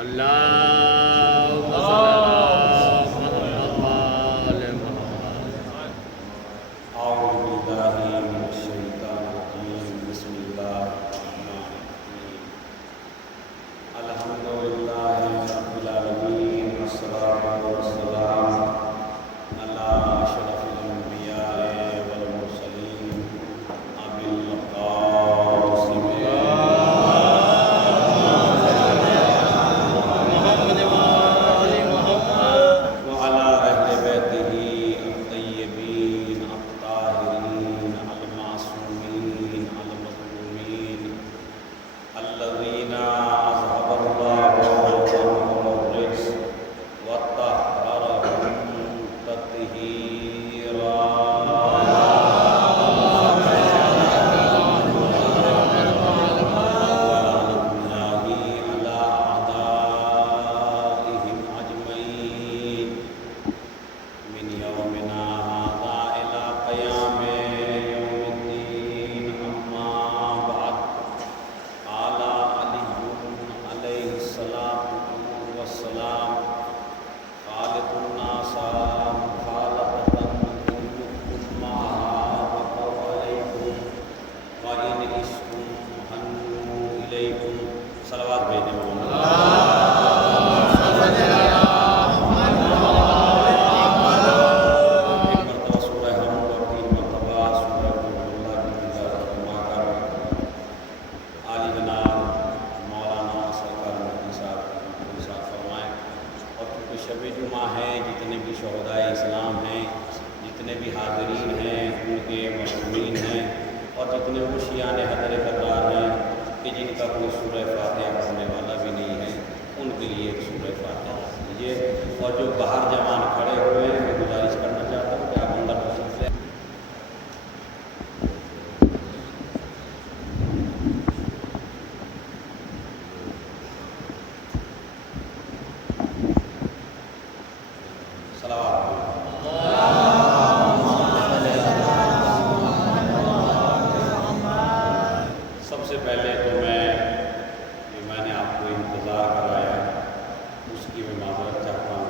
اللهم صل على محمد وآل محمد. اعوذ باللہ من الشیطان الرجیم. بسم اللہ الرحمن الرحیم. الحمد للہ رب العالمین والصلاة والسلام علی اشرف الانبیاء والمرسلین ابی القاسم صلوات بھیجیں محمد. ایک مرتبہ سورہ حمد اور 3 مرتبہ سورہ اللہ کی تلاوت فرما کر عالی جناب مولانا سرکار مفتی صاحب کو ساتھ فرمائیں. اور چونکہ شب جمعہ ہے، جتنے بھی شہدائے اسلام ہیں، جتنے بھی حاضرین ہیں، ان کے محرومین ہیں، اور جتنے وہ شیعان حضر قرار ہیں کہ جن کا کوئی سورہ فاتحہ پڑھنے والا بھی نہیں ہے، ان کے لیے ایک سورہ فاتحہ دیجیے. اور جو باہر جوان کھڑے ہوئے ہیں، میں گزارش کرنا چاہتا ہوں کہ آپ اندر تشریف لیں. سب سے پہلے تو میں نے آپ کو انتظار کرایا، اس کی میں معذرت چاہتا ہوں.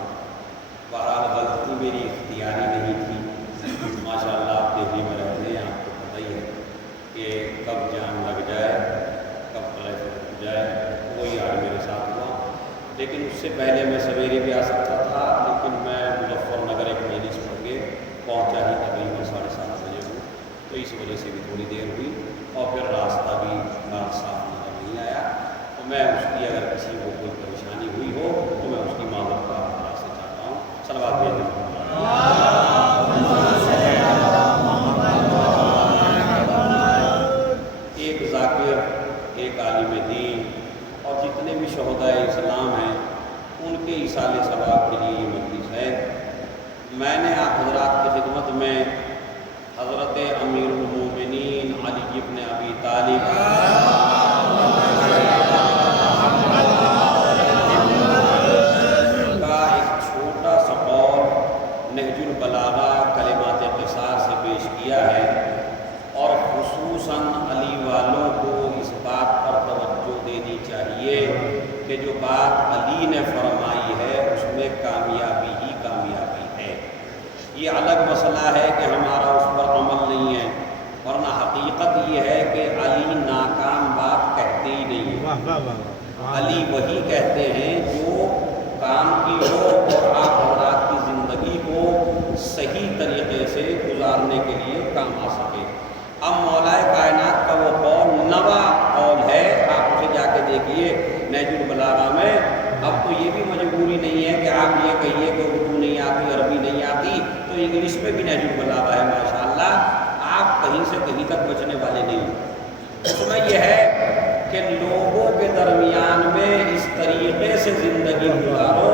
بہرحال غلطی میری اختیاری نہیں تھی. ماشاء اللہ آپ دہلی میں رہتے ہیں، آپ کو پتہ ہی ہے کہ کب جان لگ جائے، کب فلائٹ رک جائے. وہی آج میرے ساتھ ہوا. لیکن اس سے پہلے میں سویرے بھی آ سکتا تھا، لیکن میں مظفر نگر ایک مجلس پڑھ کے پہنچا ہی تقریباً 7:30 بجے ہوں، تو اس وجہ سے بھی تھوڑی دیر ہوئی. اور پھر راستہ بھی صاف نظر نہیں آیا. تو میں اس کی اگر کسی کو کوئی پریشانی ہوئی ہو تو میں اس کی معذرت کا اظہار سے چاہتا ہوں. صلوات بھیجیں. ایک ذاکر، ایک عالم دین، اور جتنے بھی شہدائے اسلام ہیں ان کے ایصال ثواب کے لیے یہ مجلس ہے. میں نے آپ حضرات کی خدمت میں حضرت امیر المومنین علی ابن ابی طالب کا ایک چھوٹا سا قول نہج البلاغہ کلمات قصاص سے پیش کیا ہے، اور خصوصاً علی والوں کو اس بات پر توجہ دینی چاہیے کہ جو بات علی نے فرمائی ہے اس میں کامیابی ہی کامیابی ہے. یہ الگ مسئلہ ہے کہ ہمارا اس پر عمل نہیں ہے، ورنہ حقیقت یہ ہے کہ علی ناکام بات کہتے ہی نہیں ہیں. علی وہی کہتے ہیں جو کام کی ہو اور آپ حضرات کی زندگی کو صحیح طریقے سے گزارنے کے لیے کام آ سکے. اب مولا کائنات کا وہ قول نوا قول ہے، آپ اسے جا کے دیکھیے نہج البلاغہ میں. اب تو یہ بھی مجبوری نہیں ہے کہ آپ یہ کہیے کہ اردو نہیں آتی، عربی نہیں آتی، تو انگلش میں بھی نہج البلاغہ ہے. ماشاءاللہ آپ کہیں سے کہیں تک بچنے والے نہیں. اس میں یہ ہے کہ لوگوں کے درمیان میں اس طریقے سے زندگی گزارو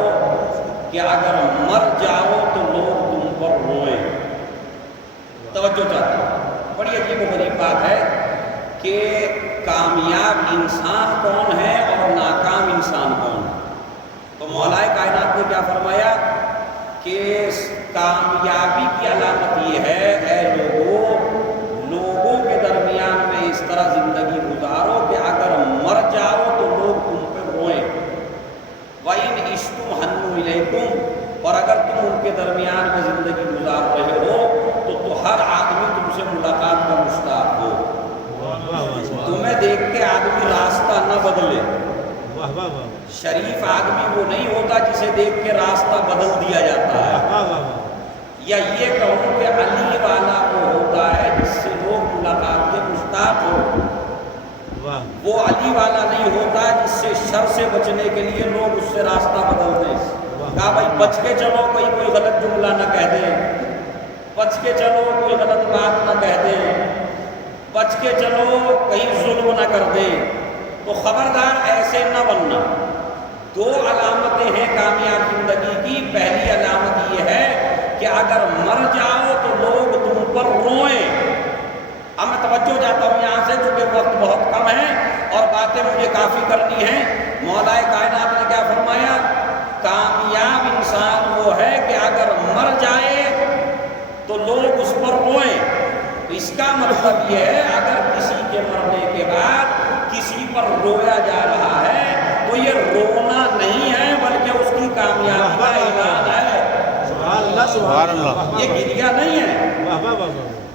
کہ اگر مر جاؤ تو لوگ تم پر روئیں. توجہ چاہتا ہوں. بڑی عجیب و غریب بات ہے کہ کامیاب انسان کون ہے اور ناکام انسان کون ہے. تو مولا کائنات نے کیا فرمایا کہ کامیابی کی علامت یہ ہے اے لوگوں کے درمیان میں اس طرح زندگی گزارو کہ اگر مر جاؤ تو لوگ تم پہ روئیں. اور اگر تم ان کے درمیان میں زندگی گزار رہے ہو تو ہر آدمی تم سے ملاقات کا مشتاق ہو. تمہیں دیکھ کے آدمی راستہ نہ بدلے. شریف آدمی وہ نہیں ہوتا جسے دیکھ کے راستہ بدل دیا جاتا ہے. یا یہ کہوں کہ علی والا وہ ہوتا ہے جس سے لوگ ملاقات کے مشتاق ہو. وہ علی والا نہیں ہوتا جس سے شر سے بچنے کے لیے لوگ اس سے راستہ بدلتے ہیں. کہا بھائی بچ کے چلو, کوئی غلط جملہ نہ کہہ دے, بچ کے چلو کوئی غلط بات نہ کہہ دے, بچ کے چلو کہیں ظلم نہ کر دے. تو خبردار ایسے نہ بننا. دو علامتیں ہیں کامیاب زندگی کی. پہلی علامت یہ ہے کہ اگر مر جاؤ تو لوگ تم پر روئیں. اب میں توجہ چاہتا ہوں یہاں سے, چونکہ وقت بہت کم ہے اور باتیں مجھے کافی کرنی ہیں. مولا کائنات نے کیا فرمایا؟ کامیاب انسان وہ ہے کہ اگر مر جائے تو لوگ اس پر روئیں. اس کا مطلب یہ ہے اگر کسی کے مرنے کے بعد کسی پر رویا جا رہا ہے تو یہ رونا نہیں ہے بلکہ اس کی کامیابی کا اعلان ہے. سبحان اللہ. یہ گریہ نہیں ہے.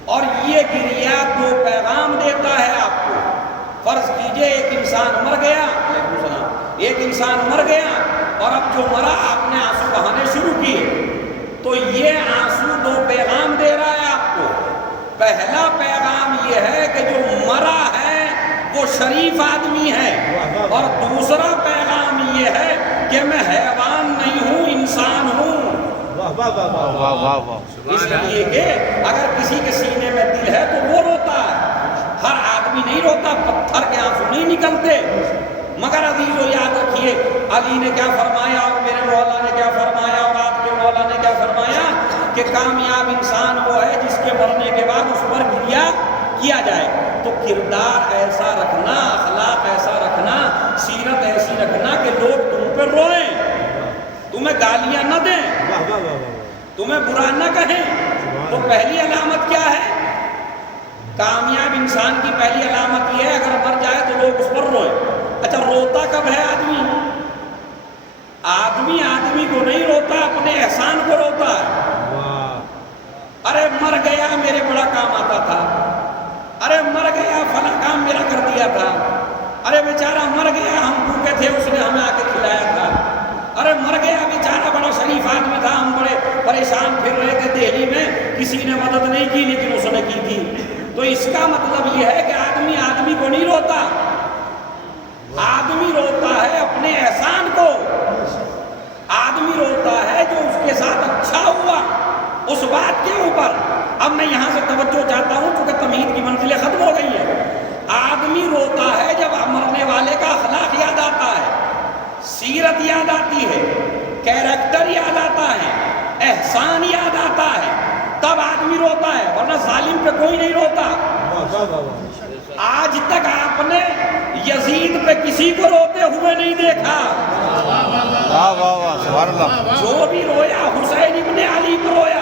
اور یہ گریہ دو پیغام دیتا ہے آپ کو. فرض کیجئے ایک انسان مر گیا, ایک انسان مر گیا اور اب جو مرا آپ نے آنسو بہانے شروع کیے, تو یہ آنسو دو پیغام دے رہا ہے آپ کو. پہلا پیغام یہ ہے کہ جو مرا ہے وہ شریف آدمی ہے, اور دوسرا پیغام یہ ہے کہ میں حیوان نہیں ہوں, انسان ہوں. اس لیے کہ اگر کسی کے سینے میں دل ہے تو وہ روتا ہے. ہر آدمی نہیں روتا, پتھر کے آنسو نہیں نکلتے. مگر عزیزو یاد رکھیے علی نے کیا فرمایا اور میرے مولا نے کیا فرمایا اور آپ کے مولا نے کیا فرمایا کہ کامیاب انسان وہ ہے جس کے مرنے کے بعد اس پر گریہ کیا جائے. تو کردار ایسا رکھنا, اخلاق ایسا رکھنا, سیرت ایسی رکھنا کہ لوگ تم پہ روئیں, تمہیں گالیاں نہ دیں, تمہیں برا نہ کہیں. تو پہلی علامت کیا ہے؟ کامیاب انسان کی پہلی علامت یہ ہے اگر مر جائے تو لوگ اس پر روئیں. اچھا روتا کب ہے آدمی؟ آدمی کو نہیں روتا, اپنے احسان کو روتا ہے. ارے مر گیا میرے بڑا کام آتا تھا, ارے مر گیا فلاں کام میرا کر دیا تھا, ارے بیچارہ مر گیا ہم بھوکے تھے اس نے ہمیں آ کے کھلایا تھا, ارے مر گیا بیچارہ بڑا شریف آدمی تھا ہم بڑے پریشان پھر رہے تھے دہلی میں, کسی نے مدد نہیں کی لیکن اس نے کی تھی. تو اس کا مطلب یہ ہے کہ آدمی کو نہیں روتا, آدمی روتا ہے اپنے احسان کو. آدمی روتا ہے جو اس کے ساتھ اچھا ہوا اس بات کے اوپر. اب میں یہاں سے توجہ چاہتا ہوں چونکہ تمہید کی منزلیں ختم ہو گئی ہیں. آدمی روتا ہے جب مرنے والے کا اخلاق یاد آتا ہے, سیرت یاد آتی ہے, کیریکٹر یاد آتا ہے, احسان یاد آتا ہے, تب آدمی روتا ہے, ورنہ ظالم پہ کوئی نہیں روتا. آج تک آپ نے یزید پہ کسی کو روتے ہوئے نہیں دیکھا. جو بھی رویا حسین ابن علی پہ رویا,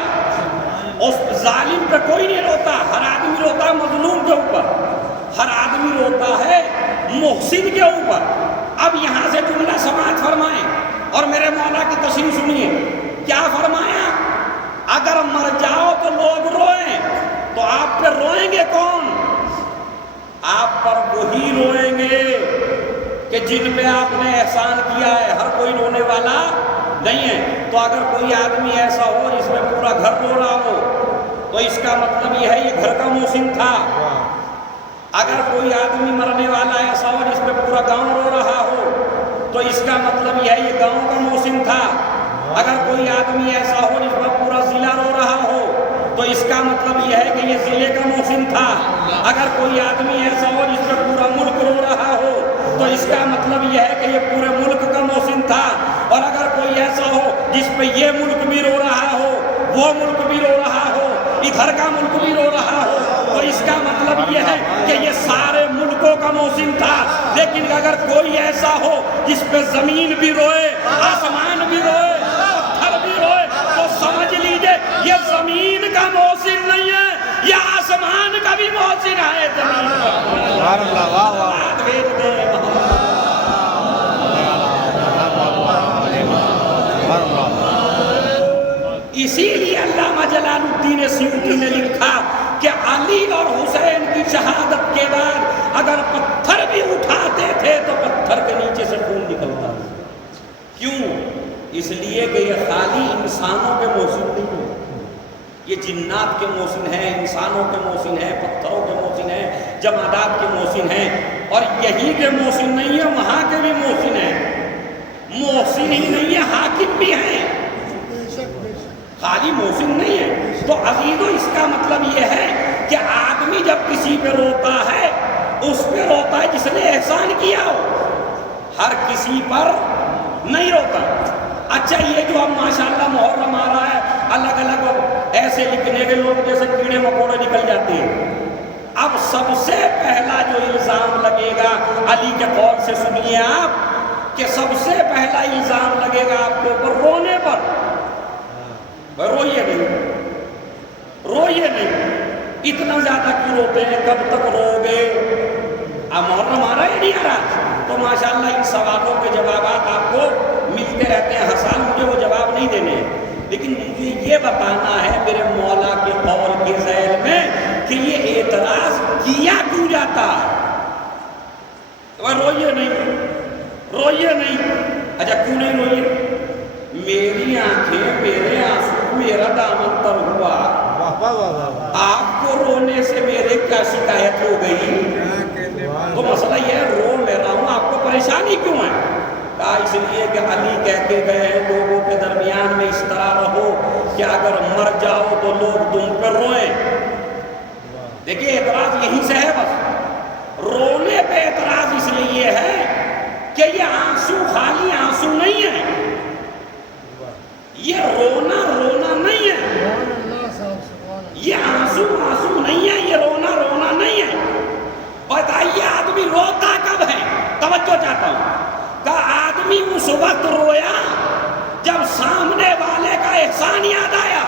اس ظالم پہ کوئی نہیں روتا. ہر آدمی روتا ہے مظلوم کے اوپر, ہر آدمی روتا ہے محسن کے اوپر. اب یہاں سے جملہ سماعت فرمائیں اور میرے مولا کی تشریح سنیے. کیا فرمایا؟ اگر مر جاؤ تو لوگ روئیں, تو آپ پہ روئیں گے کون؟ آپ پر وہی روئیں گے کہ جن پہ آپ نے احسان کیا ہے. ہر کوئی رونے والا نہیں ہے. تو اگر کوئی آدمی ایسا ہو جس میں پورا گھر رو رہا ہو تو اس کا مطلب یہ ہے یہ گھر کا محسن تھا. اگر کوئی آدمی مرنے والا ایسا ہو جس میں پورا گاؤں رو رہا ہو تو اس کا مطلب یہ ہے یہ گاؤں کا محسن تھا. اگر کوئی آدمی ایسا ہو جس میں پورا ضلع رو رہا ہو تو اس کا مطلب یہ ہے کہ یہ ضلع کا محسن تھا. اگر کوئی آدمی ایسا ہو جس میں پورا ملک رو رہا ہو تو اس کا مطلب یہ ہے کہ یہ پورے ملک کا محسن تھا. اور اگر کوئی ایسا ہو جس پہ یہ ملک بھی رو رہا ہو, وہ ملک بھی رو رہا ہو, ادھر کا ملک بھی رو رہا ہو, تو اس کا مطلب یہ ہے کہ یہ سارے ملکوں کا محسن تھا. لیکن اگر کوئی ایسا ہو جس پہ زمین بھی روئے, آسمان بھی روئے, پتھر بھی روئے, تو سمجھ لیجئے یہ زمین کا محسن نہیں ہے, یہ آسمان کا بھی محسن ہے. زمین کا اسی لیے علامہ جلال الدین سیوطی نے لکھا کہ علی اور حسین کی شہادت کے بعد اگر پتھر بھی اٹھاتے تھے تو پتھر کے نیچے سے خون نکلتا تھا. کیوں؟ اس لیے کہ یہ خالی انسانوں کے محسن نہیں ہے، یہ جنات کے محسن ہیں، انسانوں کے محسن ہیں، پتھروں کے محسن ہیں، جمادات کے محسن ہیں. اور یہی کے محسن نہیں ہے، وہاں کے بھی محسن ہیں. محسن ہی نہیں ہے، حاکم بھی ہیں، خالی محسن نہیں ہے. تو عزیزو اس کا مطلب یہ ہے کہ آدمی جب کسی پہ روتا ہے اس پہ روتا ہے جس نے احسان کیا ہو، ہر کسی پر نہیں روتا. اچھا یہ جو اب ماشاءاللہ محرم آ رہا ہے، الگ الگ ایسے لکھنے کے لوگ جیسے کیڑے مکوڑے نکل جاتے ہیں. اب سب سے پہلا جو الزام لگے گا علی کے قول سے سنیے آپ کہ سب سے پہلا الزام لگے گا آپ کے اوپر رونے پر. روئیے نہیں، روئیے نہیں، اتنا زیادہ کیوں روتے ہیں، کب تک رو گے؟ اب محرم آ رہا ہے یا نہیں آ رہا؟ تو ماشاءاللہ ان سوالوں کے جوابات آپ کو ملتے رہتے ہیں. حسان مجھے وہ جواب نہیں دینے ہیں، لیکن مجھے یہ بتانا ہے میرے مولا کے قول کے ذیل میں کہ یہ اعتراض کیا کیوں جاتا ہے. روئیے نہیں، روئیے نہیں. اچھا کیوں نہیں روئیے؟ میری آنکھیں، میرے آنسو، میرا دامن تر ہوا. آپ کو رونے سے میرے کیا شکایت ہو گئی؟ تو مسئلہ یہ ہے رو میں رہا ہوں، آپ کو پریشانی کیوں ہے؟ کہا اس لیے کہ علی کہہ کے گئے ہیں لوگوں کے درمیان میں اس طرح رہو کہ اگر مر جاؤ تو لوگ تم پر روئیں. دیکھیے اعتراض یہیں سے ہے. بس رونے پہ اعتراض اس لیے ہے کہ یہ آنسو خالی آنسو نہیں ہے، یہ رونا رونا نہیں ہے، یہ آنسو آنسو نہیں ہے، یہ رونا رونا نہیں ہے. بتائیے آدمی روتا کب ہے؟ توجہ چاہتا ہوں. کہ آدمی اس وقت رویا جب سامنے والے کا احسان یاد آیا،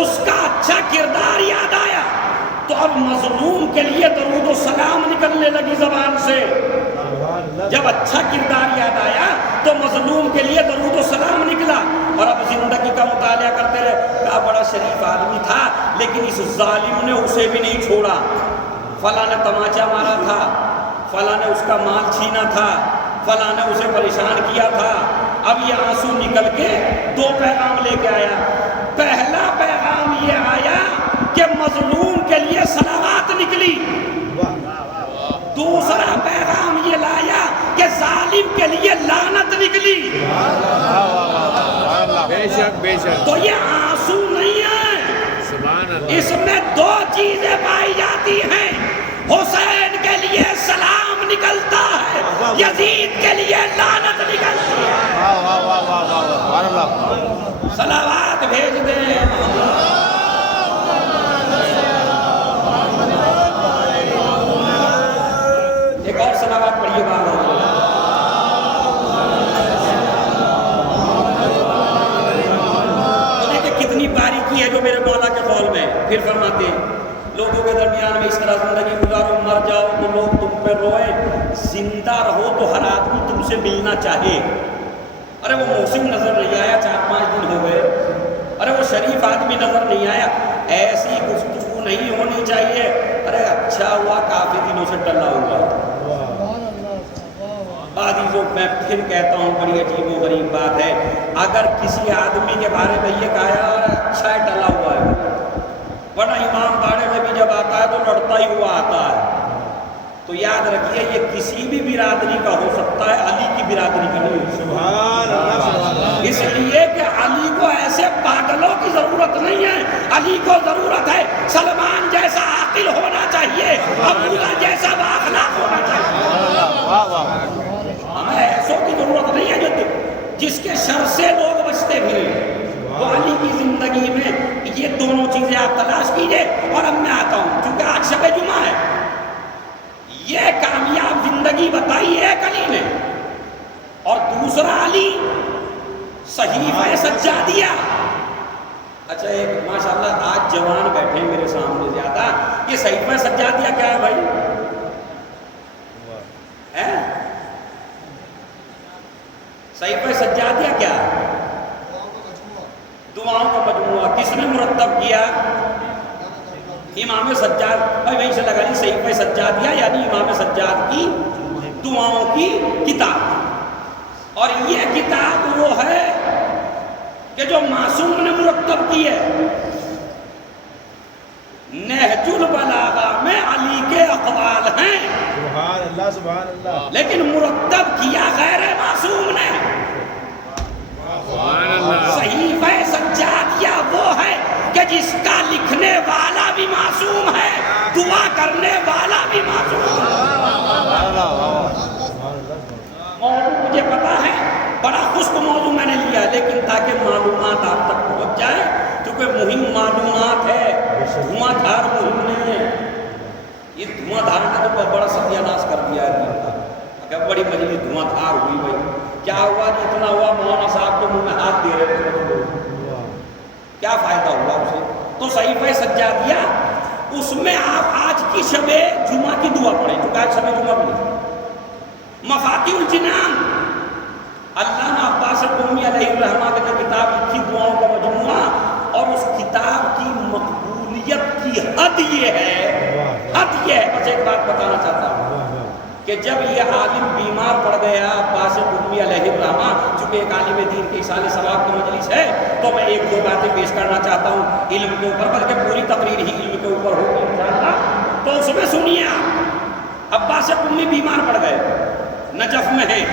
اس کا اچھا کردار یاد آیا. تو اب مظلوم کے لیے درود و سلام نکلنے لگی زبان سے. جب اچھا کردار یاد آیا تو مظلوم کے لیے درود و سلام نکلا. اور اب زندگی کا مطالعہ کرتے رہے. کہا بڑا شریف آدمی تھا لیکن اس ظالم نے اسے بھی نہیں چھوڑا. فلاں نے تماچا مارا تھا، فلاں نے اس کا مال چھینا تھا، فلاں نے اسے پریشان کیا تھا. اب یہ آنسو نکل کے دو پیغام لے کے آیا. پہلا پیغام یہ آیا کہ مظلوم کے لیے صلوات نکلی. دوسرا پیغام یہ لایا کہ ظالم کے لیے لعنت نکلی. بے شک بے شک. تو یہ آنسو نہیں ہے، اس میں دو چیزیں پائی جاتی ہیں. حسین کے لیے سلام نکلتا ہے، یزید کے لیے لعنت نکلتی ہے. صلوات بھیج دیں. ایک اور صلوات پڑھیے بابا. تو دیکھیں کتنی باریکی ہے جو میرے مولا کے قول میں. پھر فرماتے ہیں لوگوں کے درمیان میں اس طرح زندگی گزارو، مر جاؤ تو لوگ تم پہ روئیں، زندہ رہو تو ہر آدمی تم سے ملنا چاہے. ارے وہ محسن نظر نہیں آیا، 4-5 دن ہو گئے. ارے وہ شریف آدمی نظر نہیں آیا. ایسی گفتگو نہیں ہونی چاہیے. ارے اچھا ہوا کافی دنوں سے ٹلا ہوا. عزیزوں میں پھر کہتا ہوں بڑی عجیب و غریب بات ہے، اگر کسی آدمی کے بارے میں یہ کہا یار اچھا ہے ٹلا ہوا ہے، ورنہ امام باڑے میں بھی جب آتا ہے تو لڑتا ہی ہوا آتا ہے. تو یاد رکھیے یہ کسی بھی برادری کا ہو سکتا ہے، علی کی برادری کا نہیں. سبحان اللہ. اس لیے کہ علی کو ایسے پاگلوں کی ضرورت نہیں ہے، علی کو ضرورت ہے سلمان جیسا عاقل ہونا چاہیے، عبداللہ جیسا بااخلاق ہونا چاہیے. ہمیں ایسوں کی ضرورت نہیں ہے جس کے شر سے لوگ بچتے بھی. تو علی کی زندگی میں یہ دونوں چیزیں آپ تلاش کیجئے. اور اب میں آتا ہوں چونکہ آج شب جمعہ ہے. یہ کامیاب زندگی بتائی ایک علی نے، اور دوسرا علی صحیفہ سجادیہ. اچھا ایک ماشاءاللہ آج جوان بیٹھے میرے سامنے زیادہ. یہ صحیفہ سجادیہ کیا ہے بھائی؟ صحیفہ سجادیہ کیا ہے؟ دعاؤں کا مجموعہ کس نے مرتب کیا؟ امام سجاد. بھائی وہیں سے لگا لی صحیفہ سجادیہ یعنی امام سجاد کی دعاؤں کی کتاب. اور یہ کتاب وہ ہے کہ جو معصوم نے مرتب کی ہے. نہج البلاغہ میں علی کے اقوال ہیں سبحان اللہ سبحان اللہ. لیکن مرتب کیا غیر معصوم نے. صحیفہ سجادیہ وہ ہے کہ جس کا لکھنے والا بھی معصوم ہے, دعا کرنے والا بھی معصوم ہے. موضوع مجھے پتا ہے بڑا خشک موضوع میں نے لیا, لیکن تاکہ معلومات آپ تک پہنچ جائے, کیونکہ مہم معلومات ہے, دھواں دھار مہم نہیں ہے. یہ دھواں دھار نے تو بڑا ستیہ ناش کر دیا ہے. اگر بڑی مجلس دھواں دھار ہوئی بھائی, کیا ہوا جی اتنا ہوا مولانا صاحب کو منہ میں ہاتھ دے رہے تھے, کیا فائدہ ہوا اسے؟ تو صحیفہ سجادیہ اس میں آپ آج کی شب جمعہ کی دعا پڑھیں, چونکہ آج شب جمعہ پڑھیں. مفاتیح الجنان علامہ عباس قمی علیہ الرحمہ نے کتاب لکھی دعاؤں کا مجموعہ, اور اس کتاب کی مقبولیت کی حد یہ ہے, بس ایک بات بتانا چاہتا ہوں کہ جب یہ عالم بیمار پڑ گیا عباس قمی علیہ الرحمہ, چونکہ ایک عالم دین کے اصال ثواب کی مجلس ہے, تو میں ایک دو باتیں پیش کرنا چاہتا ہوں علم کے اوپر, بلکہ پوری تقریر ہی علم کے اوپر ہوگی انشاءاللہ. تو اس میں سنیے آپ, عباس قمی بیمار پڑ گئے, نجف میں ہیں.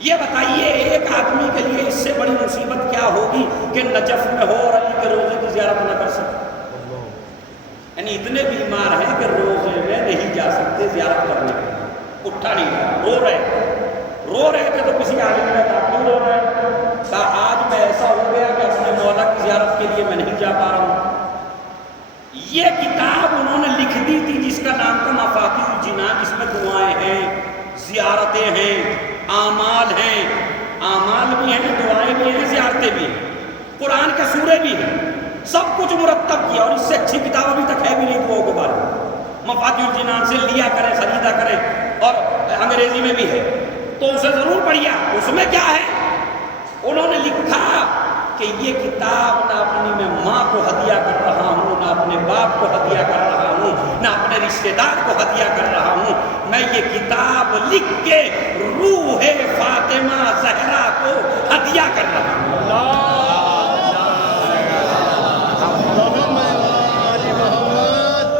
یہ بتائیے ایک آدمی کے لیے اس سے بڑی مصیبت کیا ہوگی کہ نجف میں ہو اور علی کے روزے کی زیارت نہ کر سکے. یعنی اتنے بیمار ہیں کہ روزے میں نہیں جا سکتے زیارت کرنے کے لیے, اٹھا نہیں رہا, رو رہے تھے تو کسی عالم نے کہا کیوں رو رہے ہیں؟ کہا آج میں ایسا ہو گیا کہ اپنے مولا کی زیارت کے لیے میں نہیں جا پا رہا ہوں. یہ کتاب انہوں نے لکھ دی تھی جس کا نام تھا مفاتیح الجنان, جس میں دعائیں ہیں, زیارتیں ہیں, اعمال ہیں, اعمال بھی ہیں, دعائیں بھی ہیں, زیارتیں بھی ہیں, قرآن کے سورے بھی ہیں, سب کچھ مرتب کیا. اور اس سے اچھی کتاب ابھی تک ہے بھی نہیں دعاؤں کے بارے میں. مفاتیح الجنان سے لیا کریں, خریدا کریں, اور انگریزی میں بھی ہے تو اسے ضرور پڑھیے. اس میں کیا ہے, انہوں نے لکھا کہ یہ کتاب نہ اپنی میں ماں کو ہدیہ کر رہا ہوں, نہ اپنے باپ کو ہدیہ کر رہا ہوں, نہ اپنے رشتہ دار کو ہدیہ کر رہا ہوں. میں یہ کتاب لکھ کے روح فاطمہ زہرا کو ہدیہ کر رہا ہوں.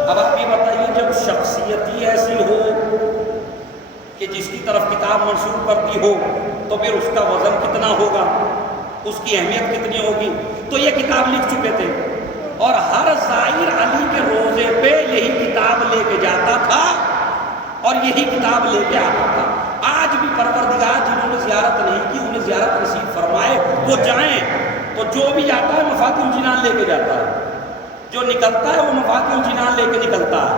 اب آپ یہ بتائیے, جب شخصیت ہی ایسی ہو کہ جس کی طرف کتاب منسوب کرتی ہو, تو پھر اس کا وزن کتنا ہوگا, اس کی اہمیت کتنی ہوگی. تو یہ کتاب لکھ چکے تھے, اور ہر زائر علی کے روزے پہ یہی کتاب لے کے جاتا تھا اور یہی کتاب لے کے آتا تھا. آج بھی پروردگار جنہوں نے زیارت نہیں کی انہیں زیارت نصیب فرمائے, وہ جائیں. تو جو بھی جاتا ہے مفاتیح الجنان لے کے جاتا ہے, جو نکلتا ہے وہ مفاتیح الجنان لے کے نکلتا ہے.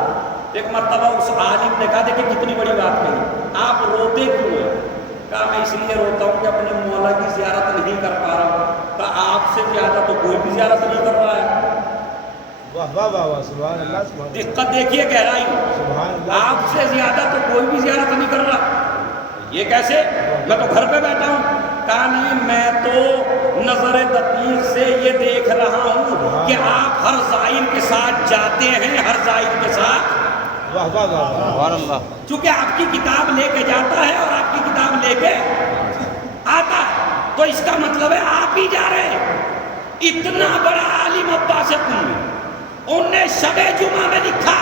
ایک مرتبہ اس عالم نے کہا, دیکھیں کتنی بڑی بات کہی, آپ روتے کیوں ہیں؟ کہا میں اس لیے روتا ہوں کہ اپنے مولا کی زیارت نہیں کر پا رہا ہوں. کہا آپ سے زیادہ تو کوئی بھی زیارت نہیں کر رہا ہے. واہ واہ واہ واہ, سبحان اللہ سبحان اللہ. دقت دیکھیے گہرائی, آپ سے زیادہ تو کوئی بھی زیارت نہیں کر رہا. یہ کیسے؟ میں تو گھر پہ بیٹھا ہوں. کہا نہیں, میں تو نظر دقیق سے یہ دیکھ رہا ہوں کہ آپ ہر زائر کے ساتھ جاتے ہیں, ہر زائر کے ساتھ. واہ واہ واہ سبحان اللہ. چونکہ آپ کی کتاب لے کے جاتا ہے اور آپ کی کتاب لے کے آتا ہے, تو اس کا مطلب ہے آپ ہی جا رہے ہیں. اتنا بڑا عالم عباس قمی, انہوں نے شب جمعہ میں لکھا,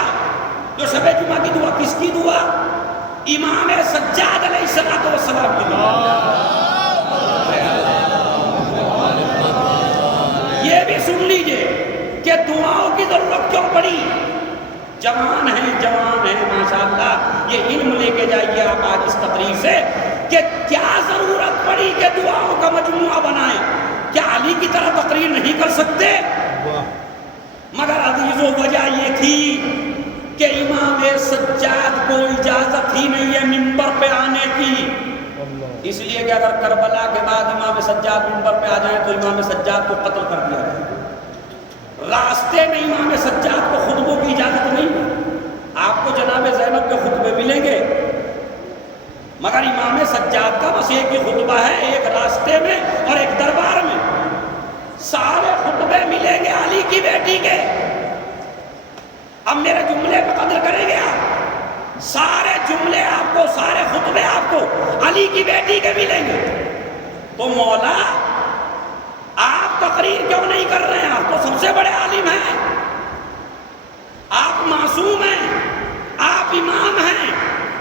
جو شب جمعہ کی دعا کس کی دعا؟ امام سجاد علیہ السلام کی دعا. یہ بھی سن لیجئے کہ دعاؤں کی ضرورت کیوں پڑی. جوان ہیں ماشاءاللہ, یہ علم لے کے جائیے آپ آج اس تقریر سے کہ کیا ضرورت پڑی کہ دعاؤں کا مجموعہ بنائیں. کیا علی کی طرح تقریر نہیں کر سکتے؟ مگر عزیزو وجہ یہ تھی کہ امام سجاد کو اجازت ہی نہیں ہے منبر پہ آنے کی. اس لیے کہ اگر کربلا کے بعد امام سجاد منبر پہ آ جائیں تو امام سجاد کو قتل کر دیا جائے. راستے میں امام سجاد کو خطبوں کی اجازت نہیں. آپ کو جناب زینب کے خطبے ملیں گے, مگر امام سجاد کا بس ایک ہی خطبہ ہے, ایک راستے میں اور ایک دربار میں. کی بیٹی کے، اب میرے جملے پہ قدر کریں گے آپ، سارے جملے آپ کو، سارے خطبے آپ کو علی کی بیٹی کے ملیں گے، تو مولا آپ تقریر کیوں نہیں کر رہے ہیں؟ آپ تو سب سے بڑے عالم ہیں، آپ معصوم ہیں، آپ امام ہیں،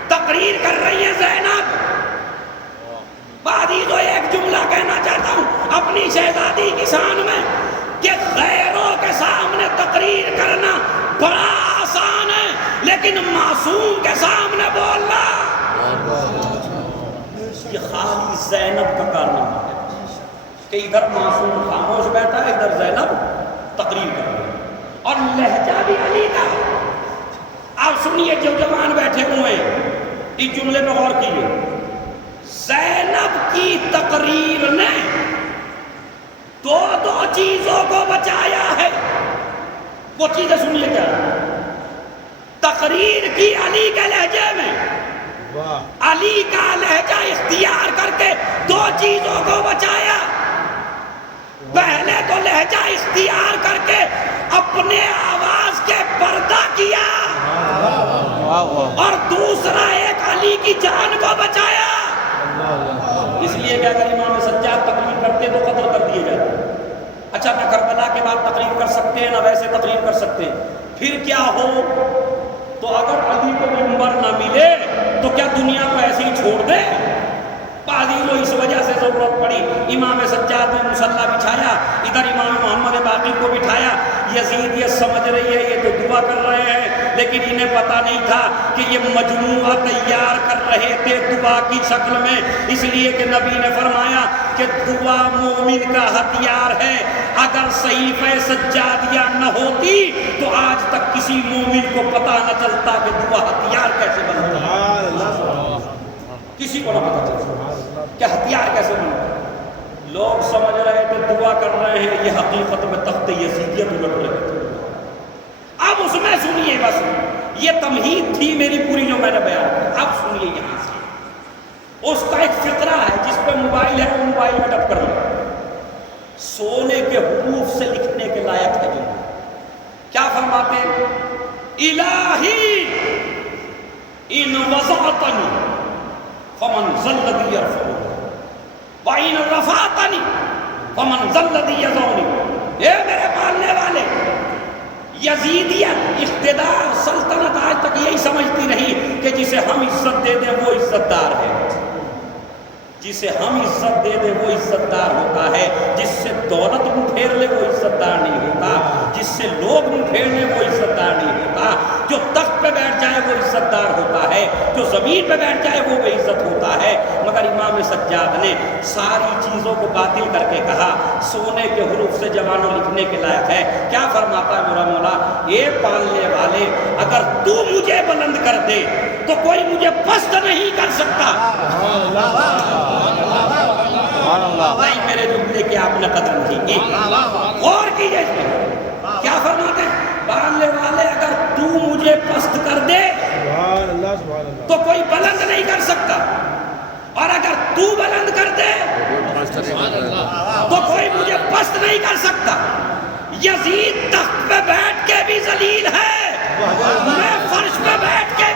تقریر کر رہی ہیں زینب۔ بعدی تو ایک جملہ کہنا چاہتا ہوں اپنی شہزادی کی شان میں کہ غیروں کے سامنے تقریر کرنا بڑا آسان ہے، لیکن معصوم کے سامنے بولنا یہ خالی زینب کا کارنامہ ہے کہ ادھر معصوم خاموش بیٹھا ہے، ادھر زینب تقریر کر رہی ہے، اور لہجہ بھی علی کا۔ آپ سنیے جو جوان بیٹھے ہوئے ہیں، اس جملے پہ غور کیجیے، زینب کی تقریر نے دو چیزوں کو بچایا ہے، وہ چیزیں سنیے کیا؟ تقریر کی علی کے لہجے میں، علی کا لہجہ اختیار کر کے دو چیزوں کو بچایا۔ پہلے تو لہجہ اختیار کر کے اپنے آواز کے پردہ کیا، اور دوسرا ایک علی کی جان کو بچایا۔ اس لیے کہ اگر امام سجاد تقریر کرتے تو قتل کر دیے جاتے۔ اچھا نہ کربلا کے بعد تقریر کر سکتے ہیں، نہ ویسے تقریر کر سکتے ہیں، پھر کیا ہو؟ تو اگر علی کو منبر نہ ملے تو کیا دنیا کو ایسے ہی چھوڑ دے؟ بعضی کو اس وجہ سے ضرورت پڑی، امام سجاد نے مصلی بچھایا، ادھر امام محمد باقر کو بٹھایا۔ یزید یہ سمجھ رہی ہے یہ تو دعا کر رہے ہیں، لیکن انہیں پتہ نہیں تھا کہ یہ مجموعہ تیار کر رہے تھے دعا کی شکل میں، اس لیے کہ نبی نے فرمایا کہ دعا مومن کا ہتھیار ہے۔ اگر صحیفہ سجادیہ نہ ہوتی تو آج تک کسی مومن کو پتہ نہ چلتا کہ دعا ہتھیار کیسے بنتا ہے، کسی کو نہ پتہ چلتا کہ ہتھیار کیسے بنتا ہے۔ لوگ سمجھ رہے تھے دعا کر رہے ہیں، یہ حقیقت میں تخت یزیدیت الٹ رہے تھے۔ اب اس میں سنیے، بس یہ تمہید تھی میری پوری جو میں نے بیان کی، اب سنیے یہاں سے اس کا ایک فقرہ ہے، جس پہ موبائل ہے وہ موبائل میں ڈب کر لیں، سونے کے حروف سے لکھنے کے لائق ہے جملہ۔ کیا فرماتے ہیں؟ الہی ان وضعتنی فمن ذا الذی یرفعنی وَإِنْ رَفَعْتَنِي فَمَنْ ذَا الَّذِي يَضَعُنِي۔ اے میرے پالنے والے، یزیدیت اقتدار سلطنت آج تک یہی سمجھتی نہیں کہ جسے ہم عزت دے دیں وہ عزت دار ہے، جسے ہم عزت دے دیں وہ عزت دار ہوتا ہے، جس سے دولت منہ پھیر لے وہ عزت دار نہیں ہوتا، جس سے لوگ منہ پھیر لے وہ عزت دار نہیں ہوتا، جو تخت پہ بیٹھ جائے وہ عزت دار ہوتا ہے، جو زمین پہ بیٹھ جائے وہ بے عزت ہوتا ہے۔ مگر امام سجاد نے ساری چیزوں کو باطل کر کے کہا سونے کے حروف سے جوانوں لکھنے کے لائق ہے۔ کیا فرماتا ہے میرا مولا؟ اے پالنے والے، اگر تو مجھے بلند کر دے تو کوئی مجھے پست نہیں کر سکتا۔ نہیں میرے جملے کی آپ نے قدر نہیں کی، غور کیجئے اس میں کیا فرماتے ہیں؟ پالنے والے، اگر تو مجھے پست کر دے تو کوئی بلند نہیں کر سکتا، اور اگر تو بلند کر دے تو کوئی مجھے پست نہیں کر سکتا۔ یزید تخت پہ بیٹھ کے بھی ذلیل ہے، میں فرش پہ بیٹھ کے